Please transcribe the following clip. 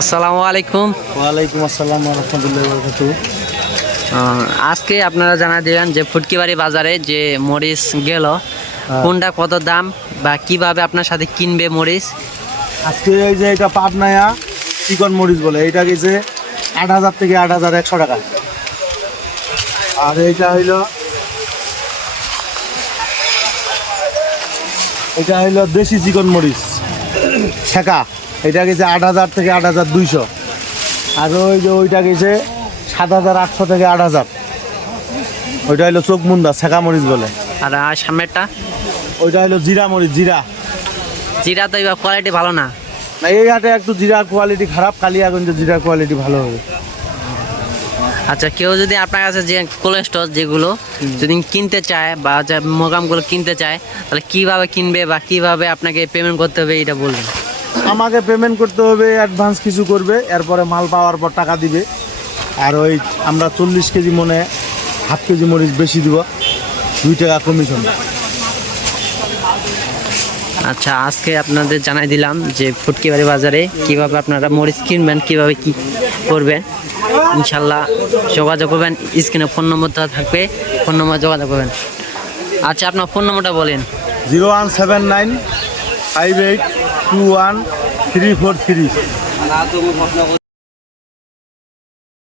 আসসালামু আলাইকুম। ওয়ালাইকুম আসসালাম রহমতুল্লাহ বরকাতু আজকে আপনারা জানা দিলেন যে ফুটকিবাড়ি বাজারে যে মরিচ গেল কোনটা কত দাম বা কীভাবে আপনার সাথে কিনবে মরিচ? আজকে এই যে এটা পাবনায়া চিকন মরিচ বলে এইটা গেছে আট হাজার থেকে আট হাজার একশো টাকা। আর এইটা হইল এটা হইল দেশি চিকন মরিচ ছেঁকা এটা গেছে আট হাজার থেকে আট হাজার দুইশো। আর ওই যে ওইটা গেছে সাত হাজার আটশো থেকে আট হাজার। ওইটা হইল চোখ মুন্দা ছেঁকা মরিচ বলে। আর সামনেরটা? ওইটা হইল জিরা মরিচ জিরা। জিরা তো এবার কোয়ালিটি ভালো না। না এই হাটে একটু জিরার কোয়ালিটি খারাপ কালিয়াগঞ্জে জিরার কোয়ালিটি ভালো হবে। আচ্ছা কেউ যদি আপনার কাছে যে কোলেস্ট্রল যেগুলো যদি কিনতে চায় বা যে মোকামগুলো কিনতে চায় তাহলে কীভাবে কিনবে বা কীভাবে আপনাকে পেমেন্ট করতে হবে এটা বলবেন। আমাকে পেমেন্ট করতে হবে অ্যাডভান্স কিছু করবে এরপরে মাল পাওয়ার পর টাকা দিবে। আর ওই আমরা চল্লিশ কেজি মনে হাফ কেজি মরিচ বেশি দিব দুই টাকা কমিশন আচ্ছা আজকে আপনাদের জানাই দিলাম যে ফুটকিবাড়ি বাজারে কীভাবে আপনারা মরিচ কিনবেন কীভাবে কি করবেন। ইনশাল্লাহ যোগাযোগ করবেন স্ক্রিনে ফোন নম্বর দেওয়া থাকবে ফোন নম্বর যোগাযোগ করবেন। আচ্ছা আপনার ফোন নম্বরটা বলেন। Zero one seven nine five eight two one three four three